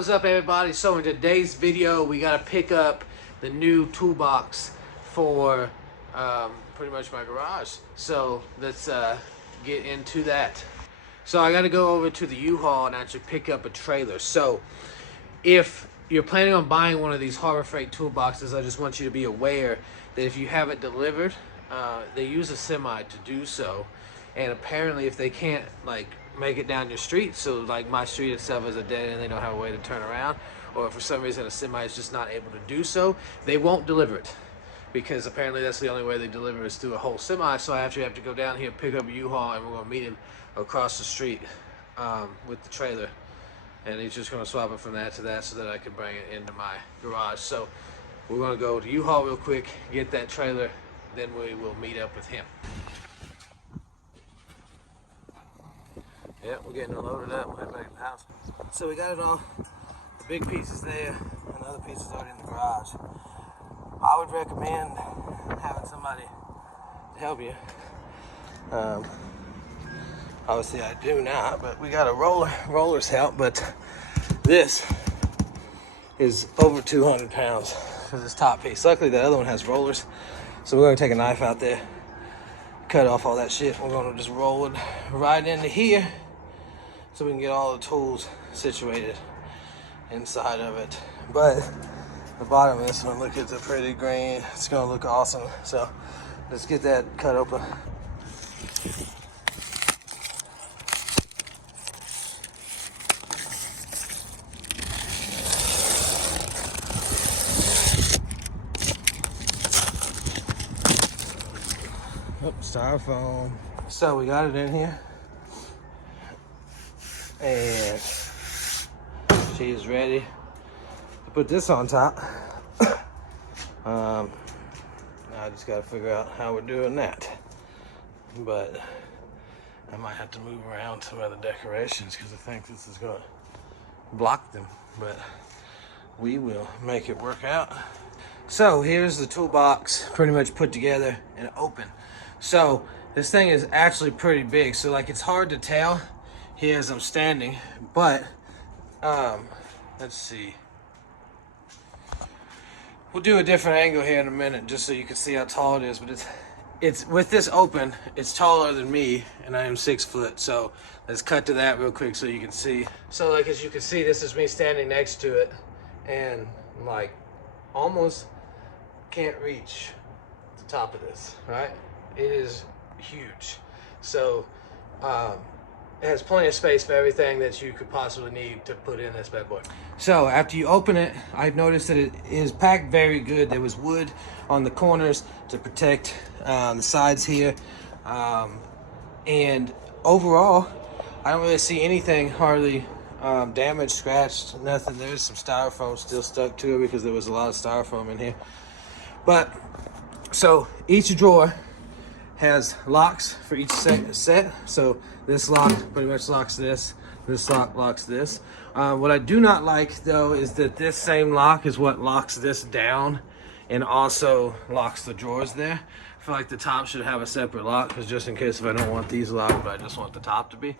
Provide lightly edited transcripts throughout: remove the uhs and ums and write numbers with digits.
What's up, everybody? So in today's video, we got to pick up the new toolbox for pretty much my garage. So let's get into that. So I got to go over to the U-Haul and actually pick up a trailer. So if you're planning on buying one of these Harbor Freight toolboxes, I just want you to be aware that if you have it delivered, they use a semi to do so. And apparently if they can't make it down your street, so like my street itself is a dead end and they don't have a way to turn around, or if for some reason a semi is just not able to do so, they won't deliver it, because apparently that's the only way they deliver is through a whole semi. So I actually have to go down here, pick up a U-Haul, and we're going to meet him across the street with the trailer, and he's just going to swap it from that to that so that I can bring it into my garage. So we're going to go to U-Haul real quick, get that trailer, then we will meet up with him. Yeah, we're getting it loaded up. We'll head back to the house. So we got it all. The big pieces there, and the other pieces already in the garage. I would recommend having somebody to help you. Obviously I do not, but we got a roller's help, but this is over 200 pounds for this top piece. Luckily the other one has rollers. So we're gonna take a knife out there, cut off all that shit. We're gonna just roll it right into here, so we can get all the tools situated inside of it. But the bottom of this one, look, it's a pretty green. It's gonna look awesome. So let's get that cut open. Oh, styrofoam. So we got it in here. And she is ready to put this on top. Now I just got to figure out how we're doing that. But I might have to move around some other decorations because I think this is going to block them. But we will make it work out. So here's the toolbox pretty much put together and open. So this thing is actually pretty big. So it's hard to tell here as I'm standing, but let's see. We'll do a different angle here in a minute just so you can see how tall it is. But it's with this open, it's taller than me, and I am 6 foot. So let's cut to that real quick so you can see. So as you can see, this is me standing next to it, and almost can't reach the top of this. Right? It is huge. So it has plenty of space for everything that you could possibly need to put in this bad boy. So after you open it, I've noticed that it is packed very good. There was wood on the corners to protect the sides here. And overall, I don't really see anything hardly damaged, scratched, nothing. There's some styrofoam still stuck to it because there was a lot of styrofoam in here. But, so each drawer has locks for each set. So this lock pretty much locks this. This lock locks this. What I do not like though is that this same lock is what locks this down and also locks the drawers there. I feel like the top should have a separate lock, because just in case if I don't want these locked, but I just want the top to be.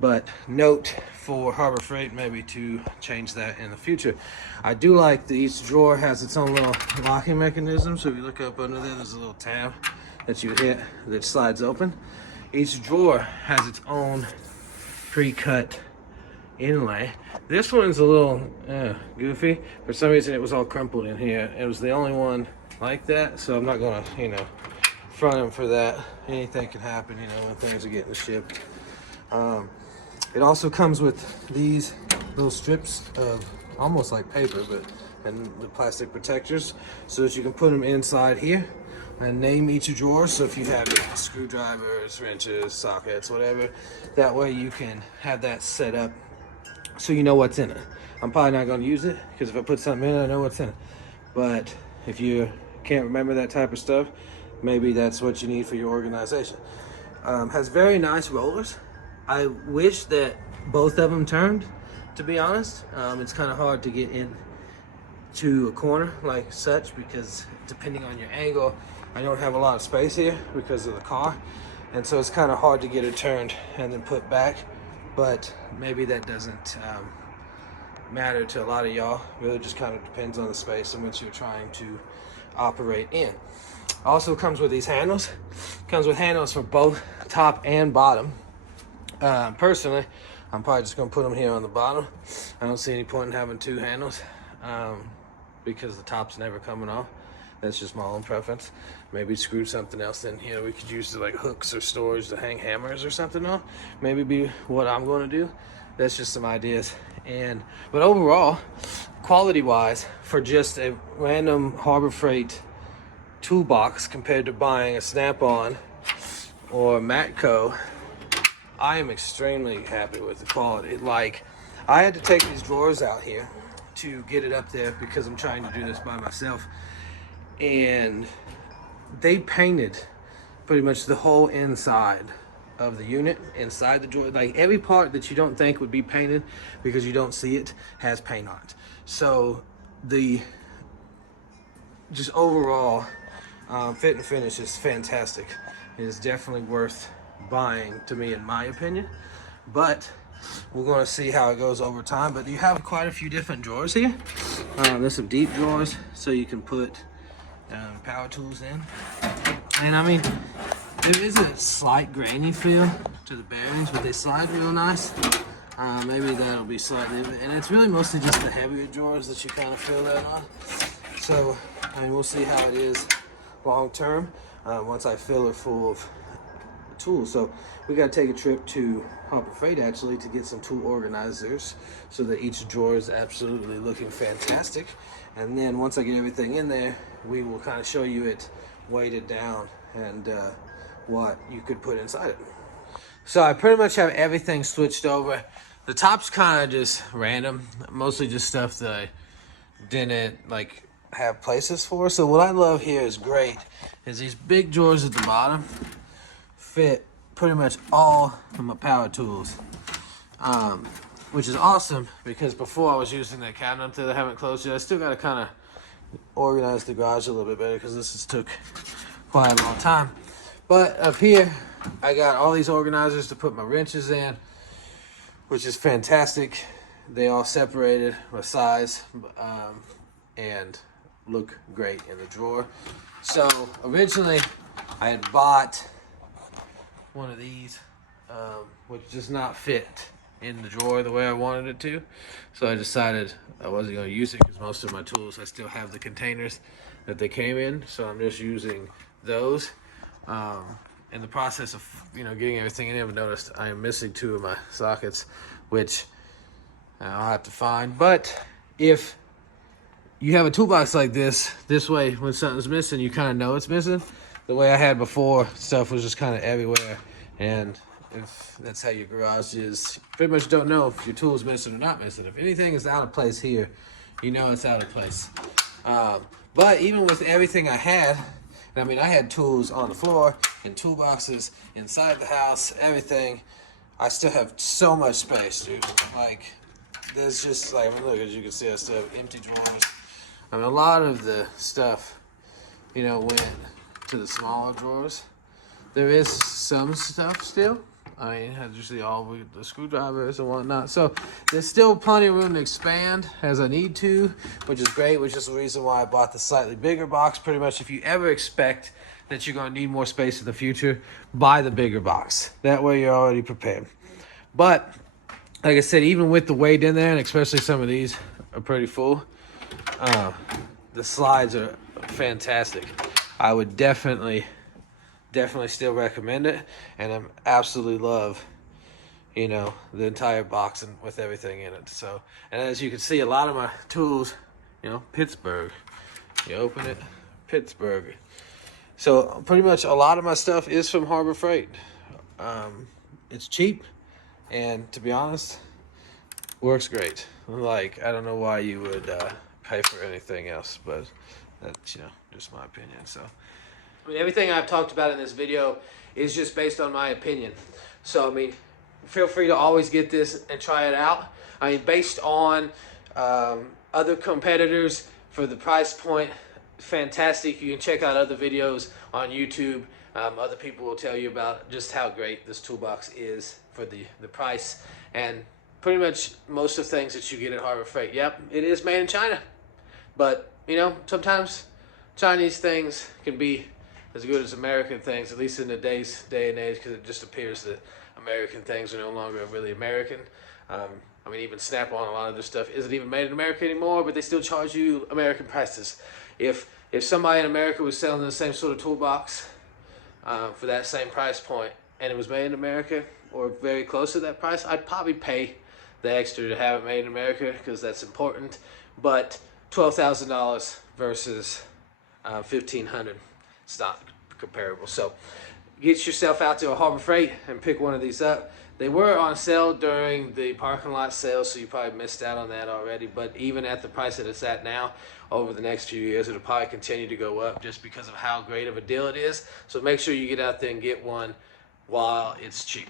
But note for Harbor Freight maybe to change that in the future. I do like that each drawer has its own little locking mechanism. So if you look up under there, there's a little tab that you hit that slides open. Each drawer has its own pre-cut inlay. This one's a little goofy. For some reason it was all crumpled in here. It was the only one like that, so I'm not gonna front him for that. Anything can happen when things are getting shipped. It also comes with these little strips of almost like paper, and the plastic protectors, so that you can put them inside here and name each drawer. So if you have screwdrivers, wrenches, sockets, whatever, that way you can have that set up so you know what's in it. I'm probably not going to use it because if I put something in it, I know what's in it. But if you can't remember that type of stuff, maybe that's what you need for your organization. Has very nice rollers. I wish that both of them turned, to be honest. It's kind of hard to get in to a corner like such, because depending on your angle, I don't have a lot of space here because of the car, and so it's kind of hard to get it turned and then put back. But maybe that doesn't matter to a lot of y'all. Really just kind of depends on the space in which you're trying to operate in. Also comes with these handles. Comes with handles for both top and bottom. Personally, I'm probably just gonna put them here on the bottom. I don't see any point in having two handles because the top's never coming off. That's just my own preference. Maybe screw something else in here. We could use like hooks or storage to hang hammers or something on. Maybe be what I'm going to do. That's just some ideas. But overall, quality-wise, for just a random Harbor Freight toolbox compared to buying a Snap-on or Matco, I am extremely happy with the quality. Like, I had to take these drawers out here to get it up there because I'm trying to do this by myself. And they painted pretty much the whole inside of the unit, inside the drawer. Like, every part that you don't think would be painted because you don't see it has paint on it. So the just overall fit and finish is fantastic. It is definitely worth buying to me, in my opinion. But we're going to see how it goes over time. But you have quite a few different drawers here. There's some deep drawers so you can put power tools in. And I mean, there is a slight grainy feel to the bearings, but they slide real nice. Maybe that'll be slightly, and it's really mostly just the heavier drawers that you kind of feel that on. So I mean, we'll see how it is long term once I fill it full of tools. So we got to take a trip to Harbor Freight actually to get some tool organizers so that each drawer is absolutely looking fantastic. And then once I get everything in there, we will kind of show you it weighted down and what you could put inside it. So I pretty much have everything switched over. The top's kind of just random, mostly just stuff that I didn't like have places for. So what I love here is great is these big drawers at the bottom fit pretty much all of my power tools, which is awesome because before I was using that cabinet up there that I haven't closed yet. I still got to kind of organize the garage a little bit better because this has took quite a long time. But up here, I got all these organizers to put my wrenches in, which is fantastic. They all separated by size and look great in the drawer. So originally, I had bought one of these, which does not fit in the drawer the way I wanted it to. So I decided I wasn't going to use it because most of my tools, I still have the containers that they came in. So I'm just using those. In the process of, getting everything in, I've noticed I am missing two of my sockets, which I'll have to find. But if you have a toolbox like this way, when something's missing, you kind of know it's missing. The way I had before, stuff was just kind of everywhere. And if that's how your garage is, you pretty much don't know if your tool's missing or not missing. If anything is out of place here, you know it's out of place. But even with everything I had, I mean, I had tools on the floor and toolboxes inside the house, everything. I still have so much space, dude. Like, there's just like, look, as you can see, I still have empty drawers. I mean, a lot of the stuff, went to the smaller drawers. There is some stuff still. I mean, as you see, all the screwdrivers and whatnot. So there's still plenty of room to expand as I need to, which is great, which is the reason why I bought the slightly bigger box. Pretty much, if you ever expect that you're going to need more space in the future, buy the bigger box. That way you're already prepared. But like I said, even with the weight in there, and especially some of these are pretty full, the slides are fantastic. I would definitely still recommend it, and I absolutely love, the entire box and with everything in it. So, and as you can see, a lot of my tools, Pittsburgh. You open it, Pittsburgh. So pretty much a lot of my stuff is from Harbor Freight. It's cheap, and to be honest, works great. Like, I don't know why you would pay for anything else, but that's, just my opinion. So, I mean, everything I've talked about in this video is just based on my opinion. So, I mean, feel free to always get this and try it out. I mean, based on other competitors for the price point, fantastic. You can check out other videos on YouTube. Other people will tell you about just how great this toolbox is for the price. And pretty much most of the things that you get at Harbor Freight, yep, it is made in China. But, you know, sometimes Chinese things can be as good as American things, at least in the day and age, because it just appears that American things are no longer really American. I mean, even Snap-on, a lot of their stuff isn't even made in America anymore, but they still charge you American prices. If somebody in America was selling the same sort of toolbox for that same price point, and it was made in America or very close to that price, I'd probably pay the extra to have it made in America because that's important. But $12,000 versus $1,500, it's not comparable. So get yourself out to a Harbor Freight and pick one of these up. They were on sale during the parking lot sale, so you probably missed out on that already. But even at the price that it's at now, over the next few years, it'll probably continue to go up just because of how great of a deal it is. So make sure you get out there and get one while it's cheap.